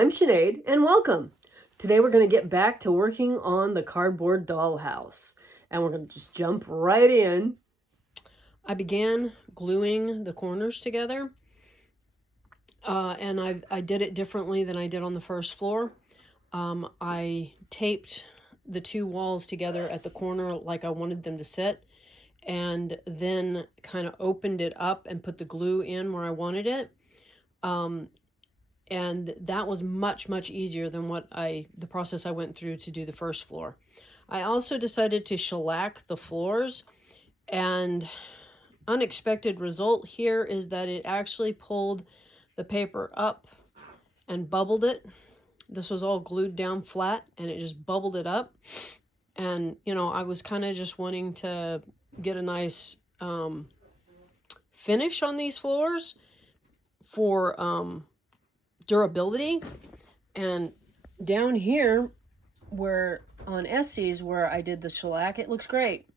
I'm Sinead, and welcome. Today we're going to get back to working on the cardboard dollhouse, and we're going to just jump right in. I began gluing the corners together, and I did it differently than I did on the first floor. I taped the two walls together at the corner like I wanted them to sit, and then kind of opened it up and put the glue in where I wanted it. And that was much easier than the process I went through to do the first floor. I also decided to shellac the floors, and unexpected result here is that it actually pulled the paper up and bubbled it. This was all glued down flat and it just bubbled it up. And I was kind of just wanting to get a nice finish on these floors for durability. And down here where on Essie's where I did the shellac, it looks great.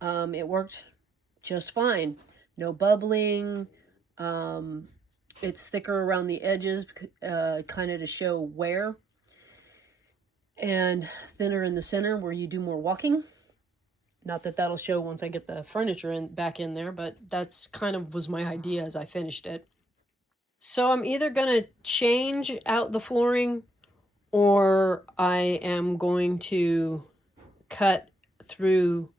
It worked just fine. No bubbling. It's thicker around the edges, kind of to show wear, and thinner in the center where you do more walking. Not that that'll show once I get the furniture back in there, but that's kind of was my idea as I finished it. So I'm either going to change out the flooring, or I am going to cut through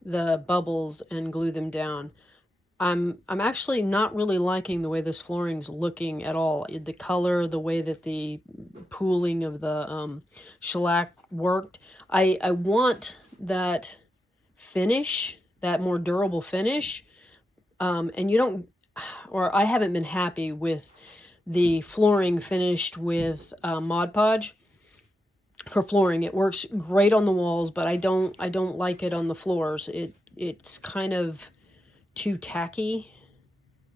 the bubbles and glue them down. I'm actually not really liking the way this flooring's looking at all. The color, the way that the pooling of the shellac worked. I want that finish, that more durable finish. And you don't, or I haven't been happy with the flooring finished with Mod Podge for flooring. It works great on the walls, but I don't like it on the floors. It's kind of too tacky.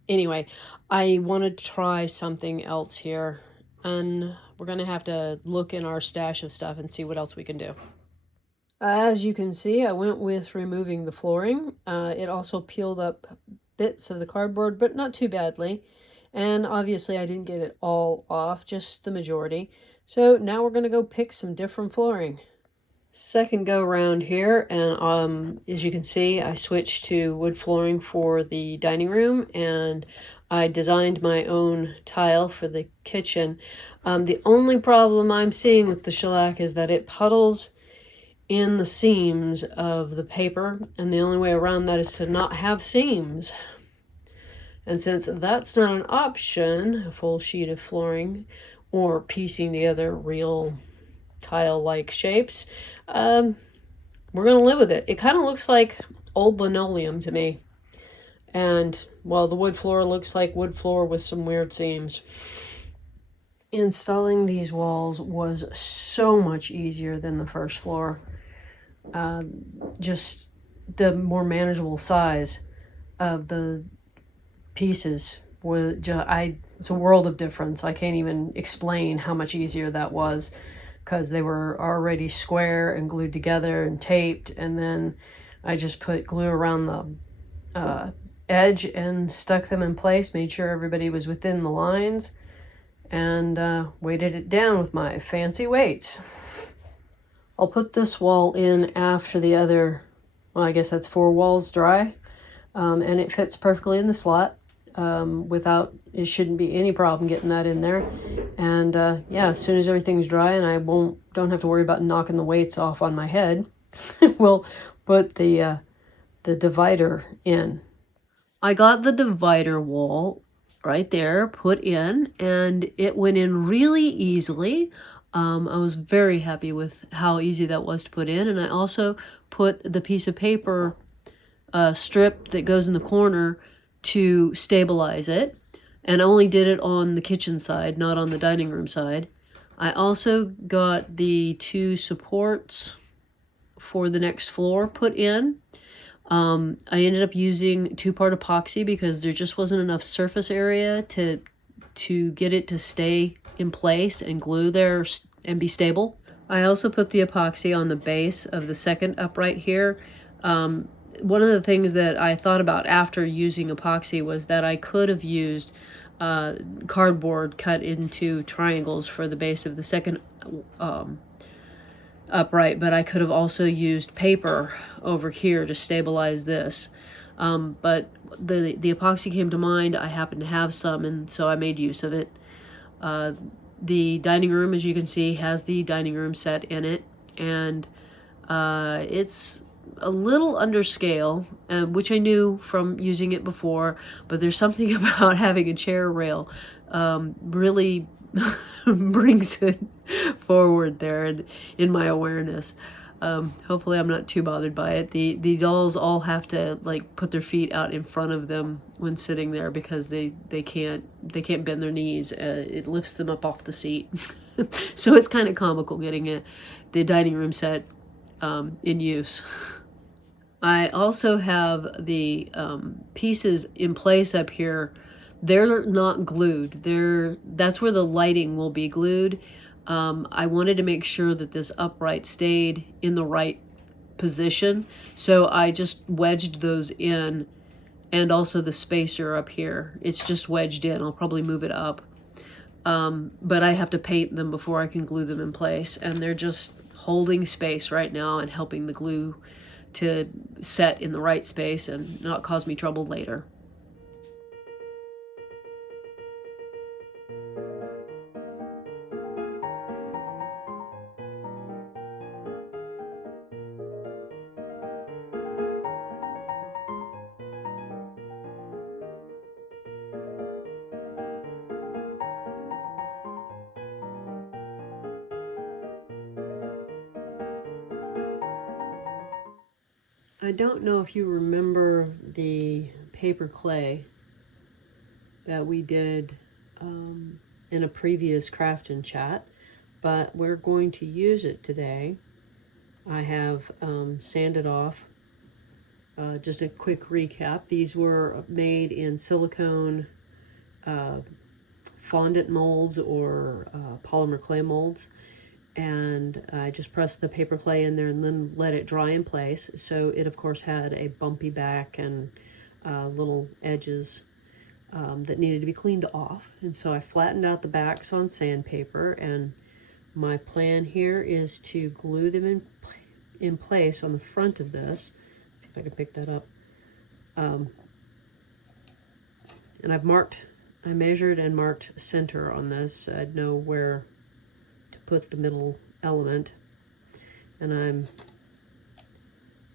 Anyway, I want to try something else here, and we're gonna have to look in our stash of stuff and see what else we can do. As you can see, I went with removing the flooring. It also peeled up bits of the cardboard, but not too badly. And obviously I didn't get it all off, just the majority. So now we're gonna go pick some different flooring. Second go around here, and as you can see, I switched to wood flooring for the dining room, and I designed my own tile for the kitchen. The only problem I'm seeing with the shellac is that it puddles in the seams of the paper, and the only way around that is to not have seams. And since that's not an option, a full sheet of flooring or piecing together real tile-like shapes, we're gonna live with it. It kind of looks like old linoleum to me, and well, the wood floor looks like wood floor with some weird seams. Installing these walls was so much easier than the first floor. Just the more manageable size of the pieces was it's a world of difference. I can't even explain how much easier that was, because they were already square and glued together and taped, and then I just put glue around the edge and stuck them in place, made sure everybody was within the lines, and weighted it down with my fancy weights. I'll put this wall in after the other, well, I guess that's 4 walls dry, and it fits perfectly in the slot. It shouldn't be any problem getting that in there. And yeah, as soon as everything's dry and I don't have to worry about knocking the weights off on my head, we'll put the divider in. I got the divider wall right there put in, and it went in really easily. I was very happy with how easy that was to put in, and I also put the piece of paper strip that goes in the corner to stabilize it, and I only did it on the kitchen side, not on the dining room side. I also got the 2 supports for the next floor put in. I ended up using 2-part epoxy because there just wasn't enough surface area to get it to stay in place and glue there and be stable. I also put the epoxy on the base of the second upright here. One of the things that I thought about after using epoxy was that I could have used cardboard cut into triangles for the base of the second upright, but I could have also used paper over here to stabilize this. But the epoxy came to mind. I happened to have some, and so I made use of it. The dining room, as you can see, has the dining room set in it, and it's a little under scale, which I knew from using it before, but there's something about having a chair rail really brings it forward there in my awareness. Hopefully I'm not too bothered by it. The dolls all have to like put their feet out in front of them when sitting there because they can't bend their knees. It lifts them up off the seat. So it's kind of comical getting the dining room set in use. I also have the pieces in place up here. They're not glued. That's where the lighting will be glued. I wanted to make sure that this upright stayed in the right position, so I just wedged those in, and also the spacer up here. It's just wedged in. I'll probably move it up. But I have to paint them before I can glue them in place, and they're just holding space right now and helping the glue to set in the right space and not cause me trouble later. I don't know if you remember the paper clay that we did in a previous craft and chat, but we're going to use it today. I have sanded off. Just a quick recap. These were made in silicone fondant molds or polymer clay molds. And I just pressed the paper clay in there and then let it dry in place. So it of course had a bumpy back and little edges that needed to be cleaned off. And so I flattened out the backs on sandpaper, and my plan here is to glue them in place on the front of this. Let's see if I can pick that up. And I measured and marked center on this. So I'd know where put the middle element, and I'm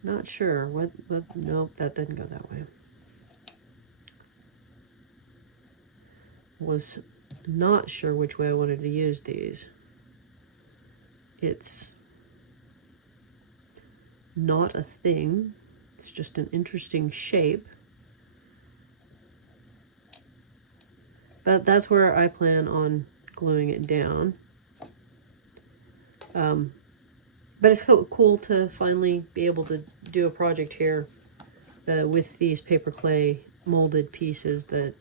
not sure what nope, that didn't go that way. Was not sure which way I wanted to use these. It's not a thing, it's just an interesting shape, but that's where I plan on gluing it down. But it's cool to finally be able to do a project here with these paper clay molded pieces that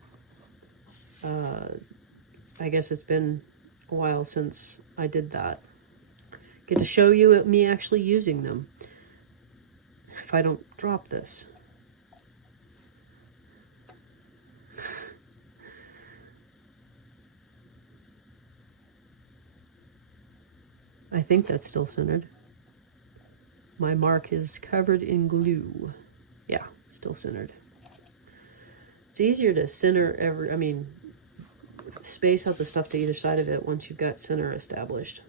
I guess it's been a while since I did that. Get to show you me actually using them if I don't drop this. I think that's still centered. My mark is covered in glue. Yeah, still centered. It's easier to center space out the stuff to either side of it once you've got center established.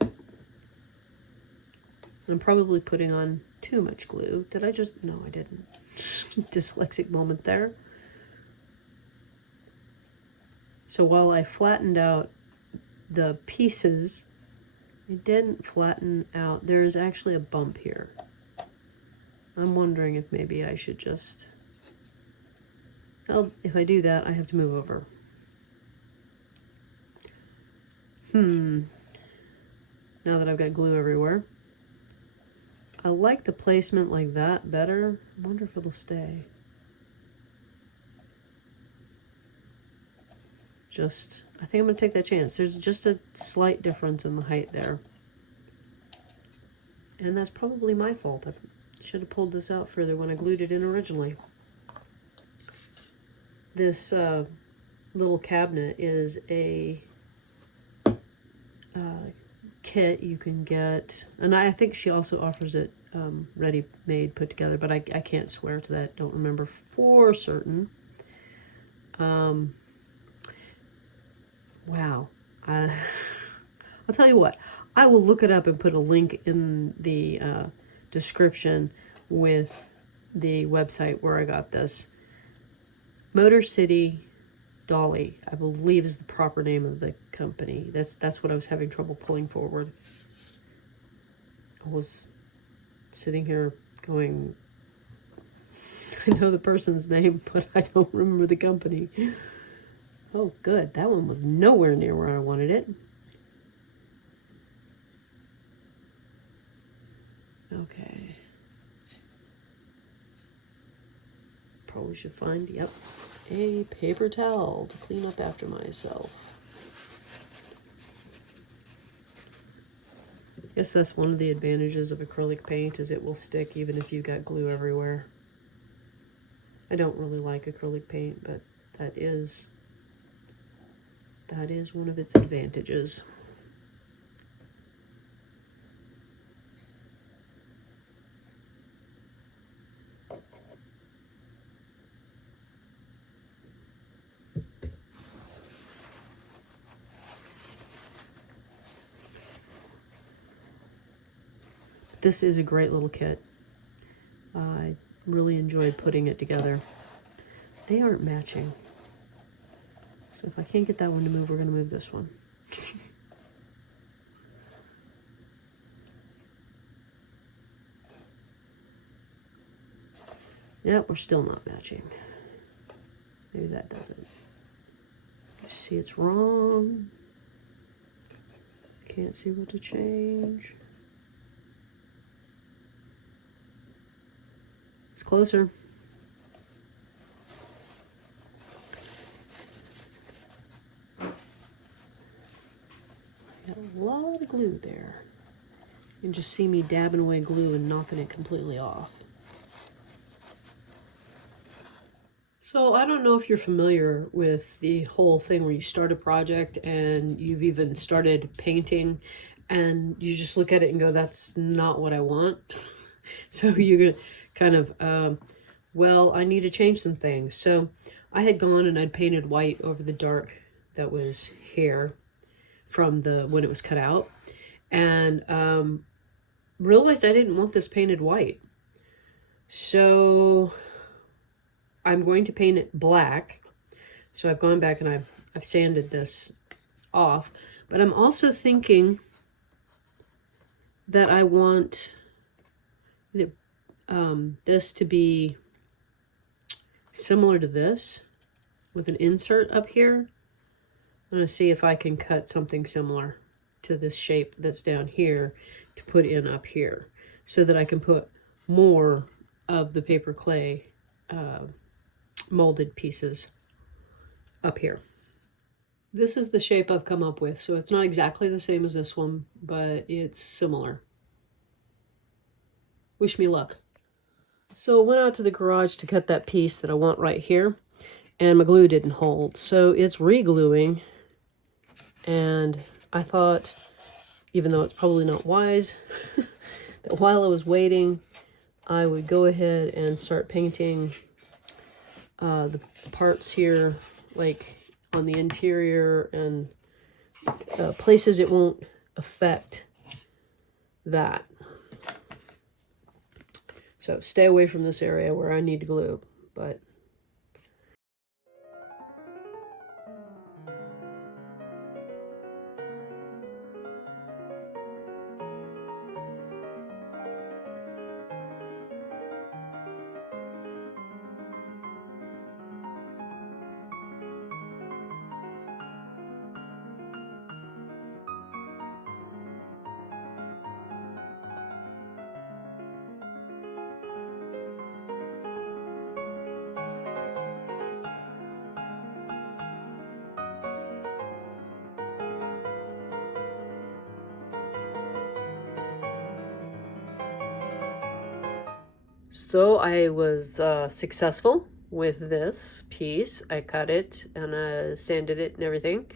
I'm probably putting on too much glue. Did I just? No, I didn't. Dyslexic moment there. So while I flattened out the pieces, it didn't flatten out. There is actually a bump here. I'm wondering if maybe I should just... Well, if I do that, I have to move over. Now that I've got glue everywhere. I like the placement like that better. I wonder if it'll stay. I think I'm going to take that chance. There's just a slight difference in the height there. And that's probably my fault. I should have pulled this out further when I glued it in originally. this little cabinet is a kit you can get, and I think she also offers it ready-made, put together, but I can't swear to that, don't remember for certain. Wow. I'll tell you what, I will look it up and put a link in the description with the website where I got this. Motor City Dolly, I believe, is the proper name of the company. That's what I was having trouble pulling forward. I was sitting here going, I know the person's name, but I don't remember the company. Oh, good. That one was nowhere near where I wanted it. Okay. Probably should find, yep, a paper towel to clean up after myself. I guess that's one of the advantages of acrylic paint, is it will stick even if you've got glue everywhere. I don't really like acrylic paint, but that is one of its advantages. This is a great little kit. I really enjoyed putting it together. They aren't matching. So if I can't get that one to move, we're going to move this one. Yep, we're still not matching. Maybe that does it. You see it's wrong. Can't see what to change. It's closer. Got a lot of glue there. You can just see me dabbing away glue and knocking it completely off. So I don't know if you're familiar with the whole thing where you start a project and you've even started painting and you just look at it and go, that's not what I want. So you kind of, well, I need to change some things. So I had gone and I'd painted white over the dark that was here from when it was cut out, and realized I didn't want this painted white. So I'm going to paint it black. So I've gone back and I've sanded this off, but I'm also thinking that I want this to be similar to this with an insert up here. I'm going to see if I can cut something similar to this shape that's down here to put in up here, so that I can put more of the paper clay molded pieces up here. This is the shape I've come up with, so it's not exactly the same as this one, but it's similar. Wish me luck. So I went out to the garage to cut that piece that I want right here, and my glue didn't hold, so it's re-gluing. And I thought, even though it's probably not wise, that while I was waiting, I would go ahead and start painting the parts here, like on the interior, and places it won't affect that. So stay away from this area where I need to glue, but so I was successful with this piece. I cut it and sanded it and everything,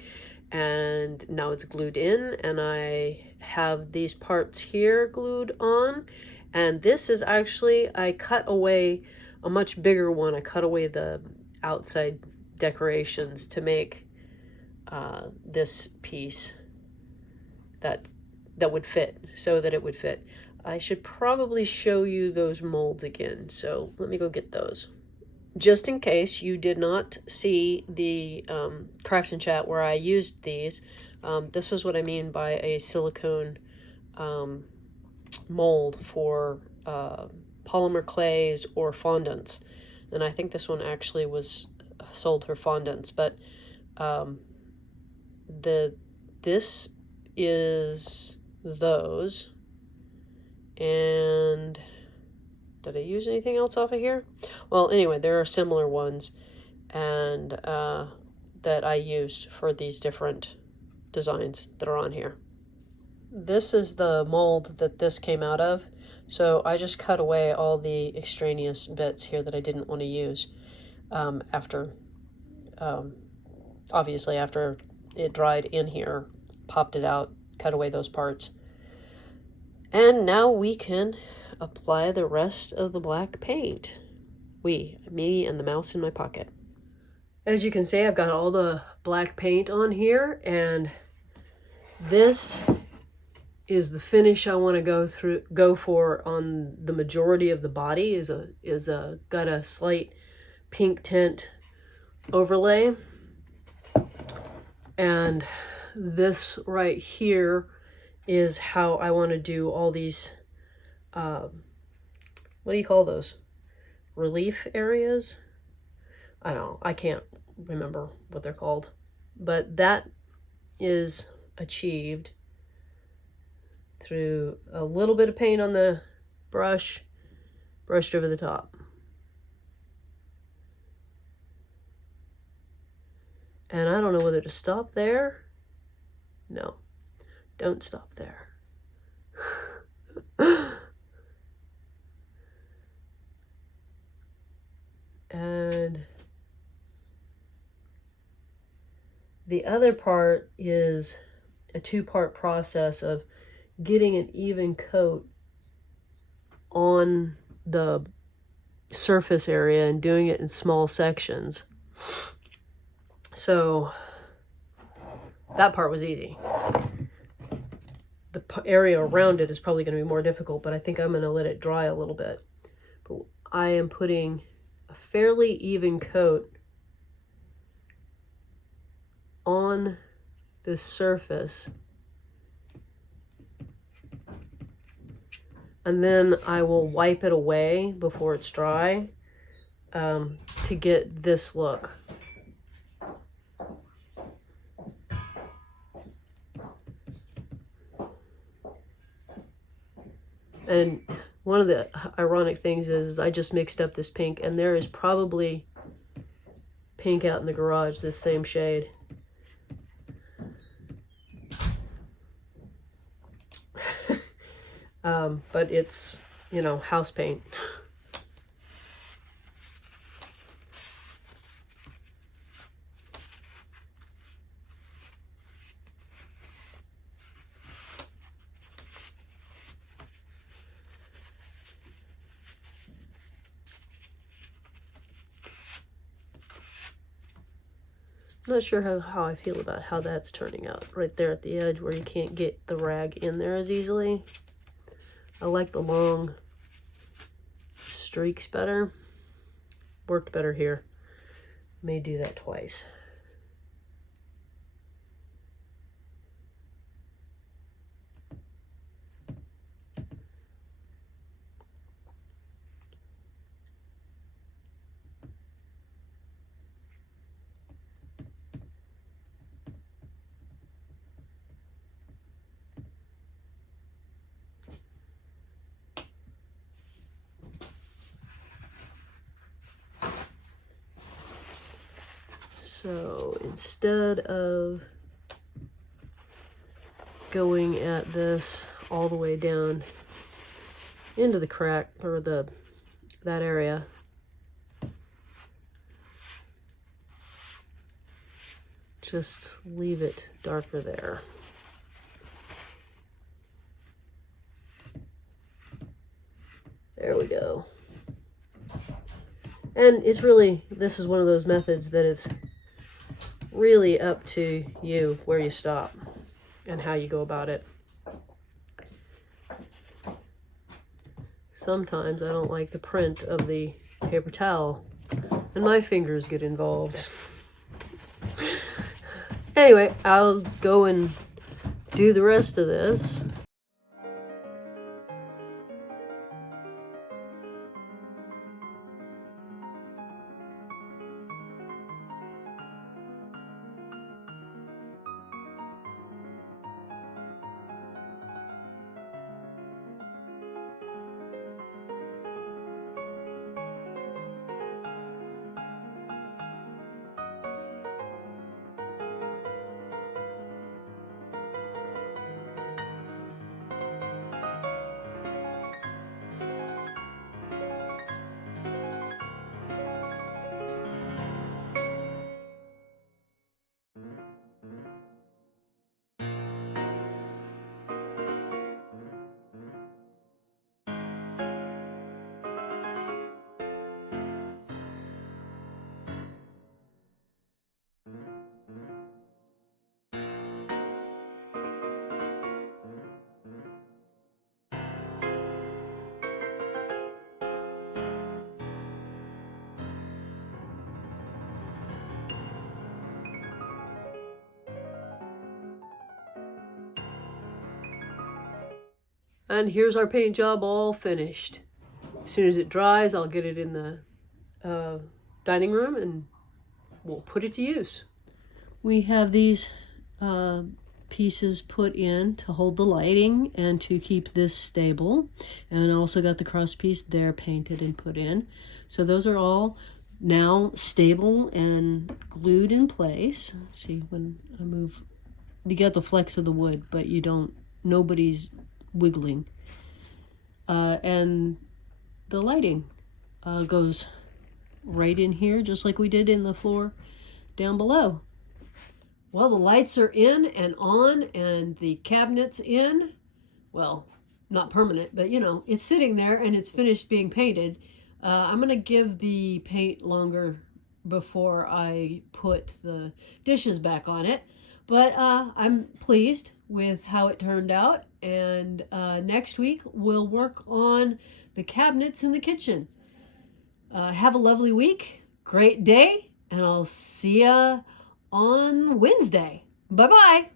and now it's glued in, and I have these parts here glued on. And this is actually, I cut away a much bigger one. I cut away the outside decorations to make this piece that would fit, so that it would fit. I should probably show you those molds again, so let me go get those. Just in case you did not see the Crafts and Chat where I used these, this is what I mean by a silicone mold for polymer clays or fondants. And I think this one actually was sold for fondants, but this is those. And did I use anything else off of here? Well, anyway, there are similar ones and that I used for these different designs that are on here. This is the mold that this came out of. So I just cut away all the extraneous bits here that I didn't want to use obviously after it dried in here, popped it out, cut away those parts. And now we can apply the rest of the black paint. Me and the mouse in my pocket. As you can see, I've got all the black paint on here, and this is the finish I want to go for on the majority of the body. Got a slight pink tint overlay, and this right here is how I want to do all these what do you call those, relief areas? I don't know, I can't remember what they're called, but that is achieved through a little bit of paint on the brush, brushed over the top. And I don't know whether to stop there. No, don't stop there. And the other part is a two-part process of getting an even coat on the surface area and doing it in small sections. So that part was easy. The area around it is probably going to be more difficult, but I think I'm going to let it dry a little bit. But I am putting a fairly even coat on this surface, and then I will wipe it away before it's dry to get this look. And one of the ironic things is I just mixed up this pink, and there is probably pink out in the garage, this same shade. But it's, you know, house paint. I'm not sure how I feel about how that's turning out right there at the edge where you can't get the rag in there as easily. I like the long streaks better. Worked better here. May do that twice. So instead of going at this all the way down into the crack or that area, just leave it darker there. There we go. And it's really, this is one of those methods that it's really up to you where you stop and how you go about it. Sometimes I don't like the print of the paper towel and my fingers get involved. Anyway, I'll go and do the rest of this. And here's our paint job all finished. As soon as it dries, I'll get it in the dining room and we'll put it to use. We have these pieces put in to hold the lighting and to keep this stable. And also got the cross piece there painted and put in. So those are all now stable and glued in place. See, when I move, you get the flex of the wood, but you don't, nobody's wiggling. And the lighting goes right in here, just like we did in the floor down below. Well, the lights are in and on, and the cabinet's in. Well, not permanent, but you know, it's sitting there and it's finished being painted. I'm gonna give the paint longer before I put the dishes back on it. But I'm pleased with how it turned out. And next week we'll work on the cabinets in the kitchen. Have a lovely week, great day, and I'll see ya on Wednesday. Bye-bye.